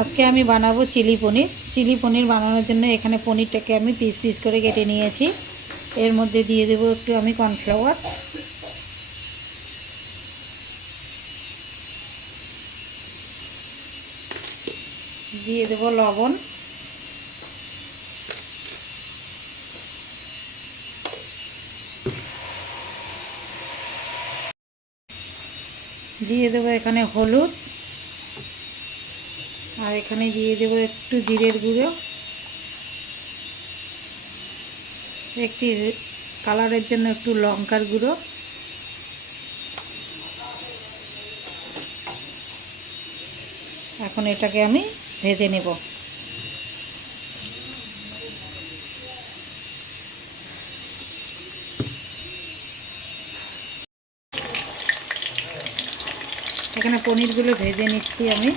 আজকে আমি বানাবো চিলি পনির। চিলি পনির বানানোর জন্য এখানে পনিরটাকে আমি পিস পিস করে কেটে নিয়েছি। এর মধ্যে দিয়ে দেবো একটু আমি কর্নফ্লাওয়ার, দিয়ে দেবো লবণ, দিয়ে দেবো এখানে হলুদ, আর এখানে দিয়ে দেবো একটু জিরের গুঁড়ো, একটি কালারের জন্য একটু লঙ্কার গুঁড়ো, এখন এটাকে আমি ভেজে নেব। এখানে পনিরগুলো ভেজে নিচ্ছি আমি।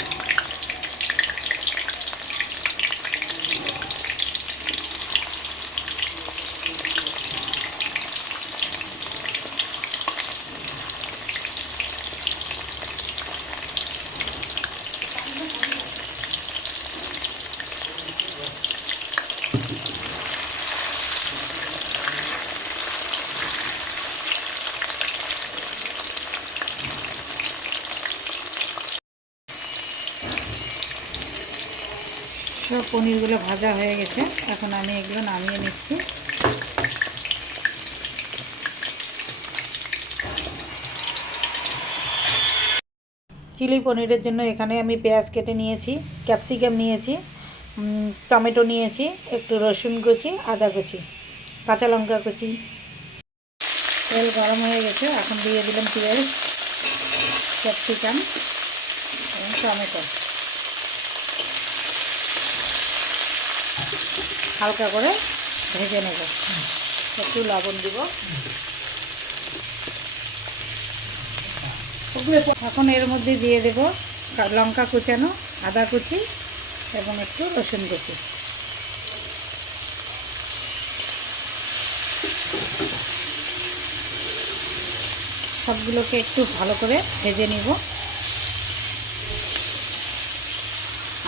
সব পনিরগুলো ভাজা হয়ে গেছে, এখন আমি এগুলো নামিয়ে নিচ্ছি। চিলি পনিরের জন্য এখানে আমি পেঁয়াজ কেটে নিয়েছি, ক্যাপসিকাম নিয়েছি, টমেটো নিয়েছি, একটু রসুন কুচি, আদা কুচি, কাঁচা লঙ্কা কুচি। তেল গরম হয়ে গেছে, এখন দিয়ে দিলাম পেঁয়াজ, ক্যাপসিকাম এবং টমেটো। হালকা করে ভেজে নেব, একটু লবণ দিব। এখন এর মধ্যে দিয়ে দেব লঙ্কা কুচানো, আদা কুচি এবং একটু রসুন কুচি। সবগুলোকে একটু ভালো করে ভেজে নিব,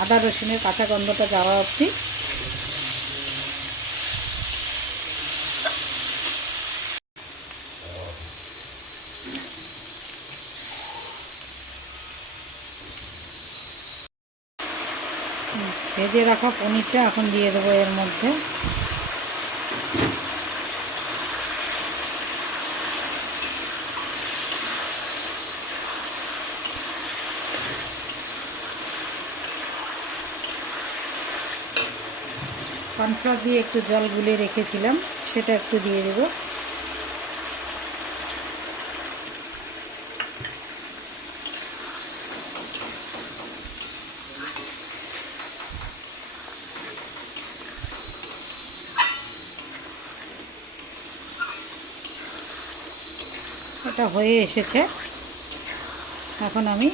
আদা রসুনের কাঁচা গন্ধটা যাওয়া অবধি। ভেজে রাখা পনিরটা এখন দিয়ে দেবো এর মধ্যে। কর্নফ্লাওয়ার দিয়ে একটু জল গুলিয়ে রেখেছিলাম, সেটা একটু দিয়ে দেবো। এটা হয়ে এসেছে, এখন আমি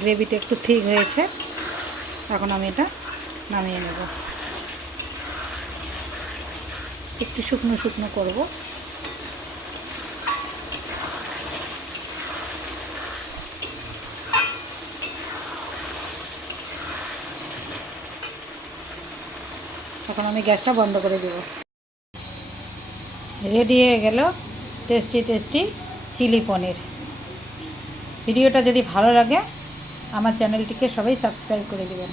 গ্রেভিটা একটু ঠিক হয়েছে, এখন আমি এটা নামিয়ে নেব। একটু শুকনো শুকনো করব। এখন আমি গ্যাসটা বন্ধ করে দেব। রেডি হয়ে গেল টেস্টি টেস্টি চিলি পনির। ভিডিওটা যদি ভালো লাগে আমার চ্যানেলটিকে সবাই সাবস্ক্রাইব করে দেবেন।